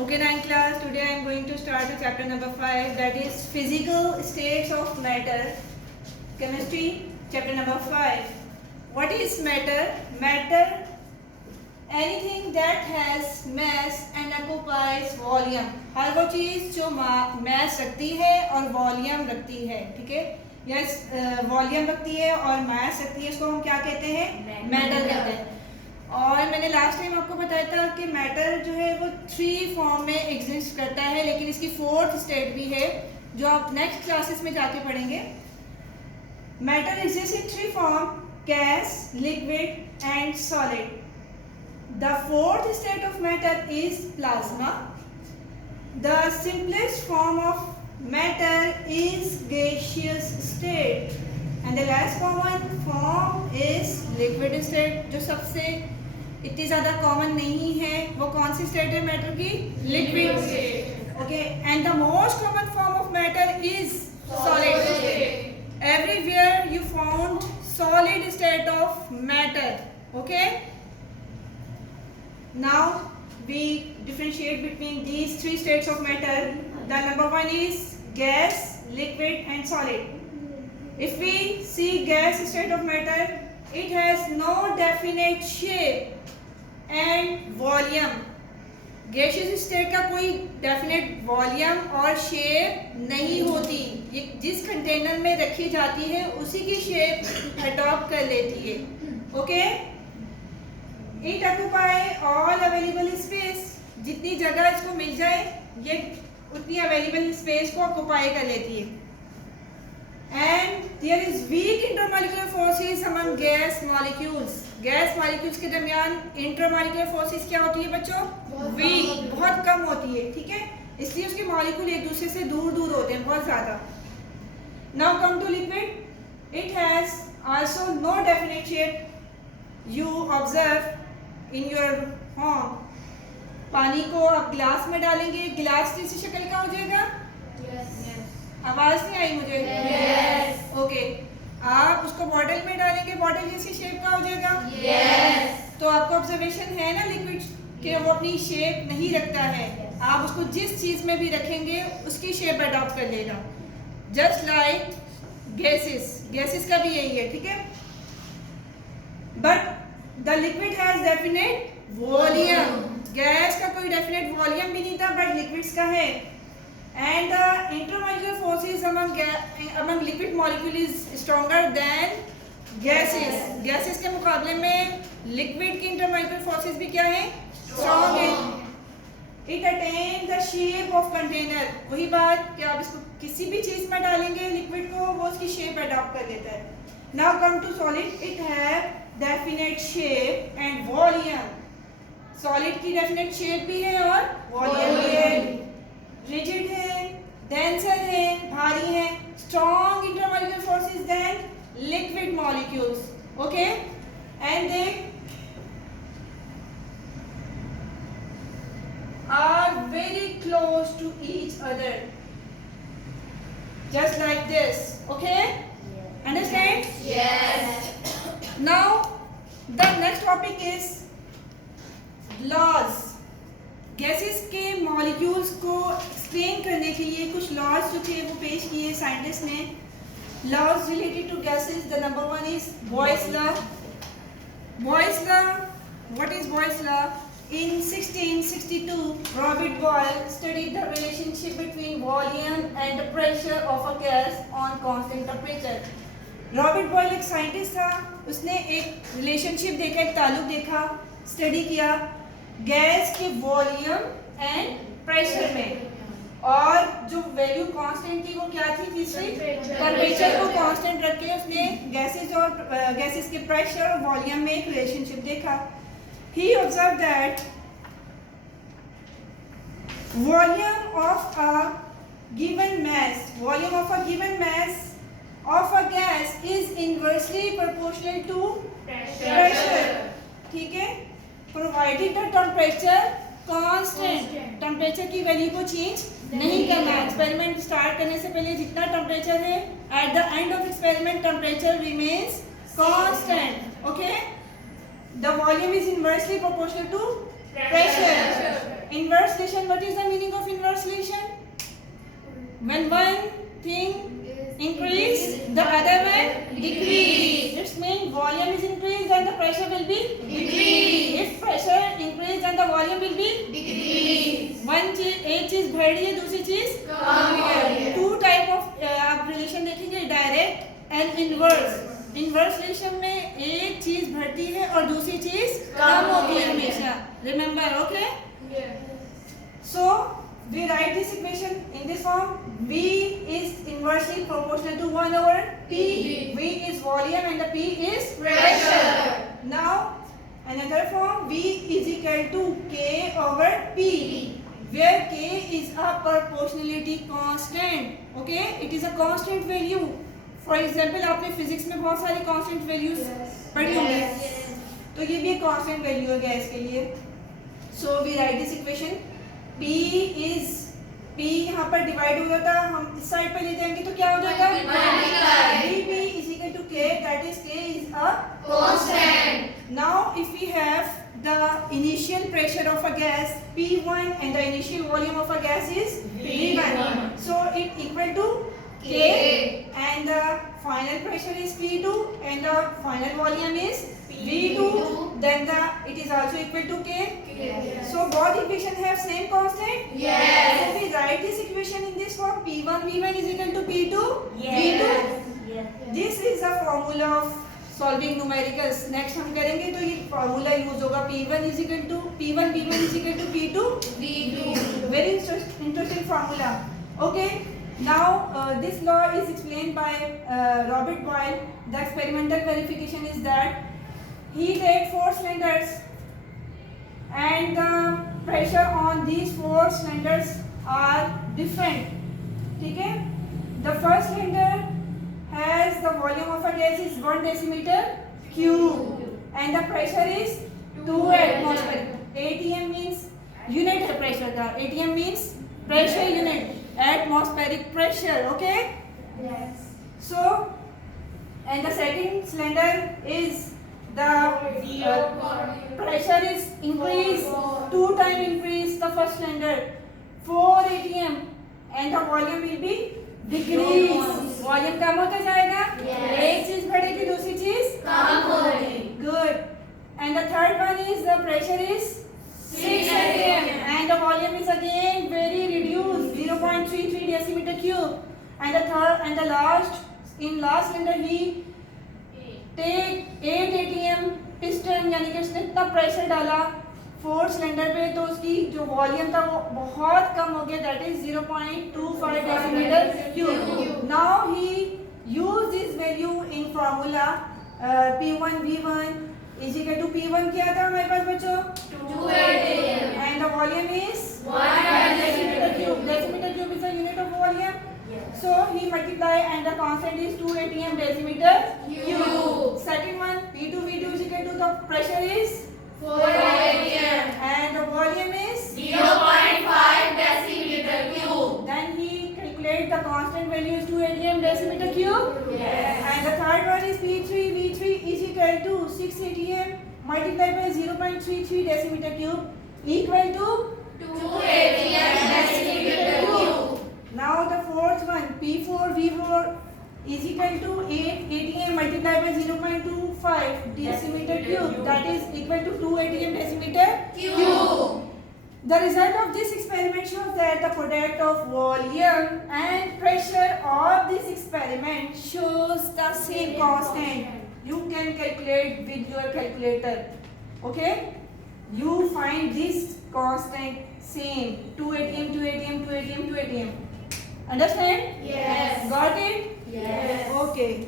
Okay, 9th class. Today I am going to start with chapter number 5, that is physical states of matter. Chemistry, chapter number 5. What is matter? Matter, anything that has mass and occupies volume. हर वो चीज़ जो mass रखती है और volume रखती है, ठीक है? Yes, volume रखती है और mass रखती है, इसको हम क्या कहते हैं? Matter कहते हैं. और मैंने लास्ट टाइम आपको बताया था कि मैटर जो है वो 3 फॉर्म में एग्जिस्ट करता है, लेकिन इसकी 4th स्टेट भी है जो आप नेक्स्ट क्लासेस में जाके पढ़ेंगे. Matter exist in 3 form: gas, liquid and solid. The 4th state of matter is plasma. The simplest form of matter is gaseous state and the last common form is liquid state. जो सबसे इतनी ज़्यादा common नहीं है वो कौन सी state है मैटर की? Liquid state. Okay, and the most common form of matter is solid state. Everywhere you found solid state of matter. Okay, now we differentiate between these 3 states of matter. The number 1 is gas, liquid and solid. If we see gas state of matter, it has no definite shape and volume. Gaseous state का कोई definite volume और shape नहीं होती. ये जिस container में रखी जाती है उसी की shape adopt कर लेती है. Okay? It occupy all available space. जितनी जगह इसको मिल जाए ये उतनी available space को occupy कर लेती है. And there is weak intermolecular forces among gas molecules. Gas molecules के दरमियान इंटरमॉलिक्यूलर फोर्सेस क्या होती है बच्चों? वीक, बहुत कम होती है, ठीक है? इसलिए उसके मॉलिक्यूल एक दूसरे से दूर दूर होते हैं बहुत ज़्यादा. Now come to liquid. It has also no definite shape. You observe in your home. पानी को आप ग्लास में डालेंगे, ग्लास जैसी शक्ल का हो जाएगा. आवाज नहीं आई मुझे. yes. ओके, आप उसको बॉटल में डालेंगे, बॉटल जैसी शेप का हो जाएगा. yes. तो आपको ऑब्जर्वेशन है ना लिक्विड कि वो अपनी शेप नहीं रखता है. yes. आप उसको जिस चीज में भी रखेंगे उसकी शेप अडॉप्ट कर लेगा. जस्ट लाइक गैसेस का भी यही है, ठीक है? But the liquid has definite volume. Gas का कोई डेफिनेट वॉल्यूम भी नहीं था, बट लिक्विड्स का है. And the intermolecular forces among liquid molecule is stronger than gases. Gases के मुकाबले में liquid की intermolecular forces भी क्या है? Strong है. It attains the shape of container. वही बात कि आप इसको किसी भी चीज में डालेंगे liquid को, वो उसकी shape adopt कर लेता है. Now come to solid. It have definite shape and volume. Solid की definite shape भी है और volume भी है. रिजिड है, डेंसर है, भारी है. Strong intermolecular forces than liquid molecules. Okay, and they are very close to each other, just like this. Okay, understand? Yes. Now the next topic is laws. Gases के molecules को explain करने के लिए कुछ laws जो थे वो पेश किए साइंटिस्ट ने. Laws related to gases. The number 1 is Boyle's law. Boyle's law, what is Boyle's law? In 1662 Robert Boyle studied the relationship between volume and the pressure of a gas on constant temperature. Robert Boyle एक scientist था. उसने एक relationship देखा, एक ताल्लुक देखा, study किया gas के वॉल्यूम एंड प्रेशर में. और जो वैल्यू कांस्टेंट थी वो क्या थी? तीसरी, टेम्परेचर को कांस्टेंट रख के उसने गैसेस के प्रेशर और वॉल्यूम में एक रिलेशनशिप देखा. He observe that volume of a given mass of a gas is inversely proportional to pressure. ठीक है, provided the temperature constant. Temperature की वैल्यू को चेंज नहीं करना. एक्सपेरिमेंट स्टार्ट करने से पहले जितना टेम्परेचर है, at the end of experiment temperature remains constant. Okay, the volume is inversely proportional to pressure. Inverse inverse relation. What is the meaning of inverse relation? When one thing increase, the other one decrease. It means volume is increased, then the pressure will be decrease. If pressure increase, then the volume will be decrease. One चीज, एक चीज बढ़ रही है, दूसरी चीज कम हो रही है. Two type of आप रिलेशन देखेंगे, direct and inverse. Inverse relation में एक चीज बढ़ती है और दूसरी चीज कम होती है हमेशा. Remember, okay? So we write this equation in this form. V is inversely proportional to 1 over P. V is volume and the P is pressure. Now another form, V is equal to K over P, where K is a proportionality constant. Okay, it is a constant value. For example, आपने physics में बहुत सारी constant values पढ़ी होंगी, तो ये भी एक constant value है गैस के लिए. So we write this equation. P यहाँ पर डिवाइड हो जाता है, हम इस साइड पे ले जाएंगे तो क्या हो जाएगा? P is equal to K, that is K is a constant. Now if we have the initial pressure of a gas P1 and the initial volume of a gas is V1, so it equal to K and the final pressure is P2 and the final volume is V2, then it is also equal to K. So both equations have same constant? Yes. So we write this equation in this form. P1 V1 is equal to P2 V2. Yes. This is the formula of solving numericals. Next हम करेंगे तो ये formula use होगा. P1 is equal to P1 V1 is equal to P2 V2. Very interesting formula. Okay. Now this law is explained by Robert Boyle. The experimental verification is that he take 4 cylinders and the pressure on these 4 cylinders are different. ठीक है? The first cylinder has the volume of a gas is 1 decimeter cube and the pressure is 2 atmosphere. ATM means unit है pressure का. ATM means pressure unit, atmospheric pressure. Okay? Yes. So and the second cylinder is the pressure is increased, 2 times increase the first cylinder, 4 atm and the volume will be decrease. Volume कम होता जाएगा. एक चीज बढ़ेगी, दूसरी चीज कम होगी. Good. And the third one is the pressure is 6 atm and the volume is again very reduced, 0.33 decimeter cube. And the third and the last cylinder he take 8 atm piston, यानी कि उसने इतना प्रेशर डाला 4 cylinder पे तो उसकी जो volume था वो बहुत कम हो गया, that is 0.25 decimetre cube. Now he use this value in formula P1 V1 is equal to P1 क्या था हमारे पास बच्चों? 2 atm and the volume is 1 decimeter cube. Decimeter cube is the unit of volume. So he multiply and the constant is 2 atm decimeter cube. Second one P2 V2 is equal to the pressure is 4 atm and the volume is 0.5 decimeter cube. Then he calculate the constant value is 2 atm decimeter cube. Yes. And the third one is P3 V3 is equal to 6 atm multiplied by 0.33 decimeter cube equal to 2 atm decimeter cube. Now the fourth one P4 V4 is equal to 8 atm multiplied by 0.25 decimeter cube, that is equal to 2 atm decimeter cube. The result of this experiment shows that the product of volume and pressure of this experiment shows the same constant. You can calculate with your calculator. Okay? You find this constant same 2 atm 2 atm 2 atm 2 atm. Understand? Yes. Got it? Yes. Okay.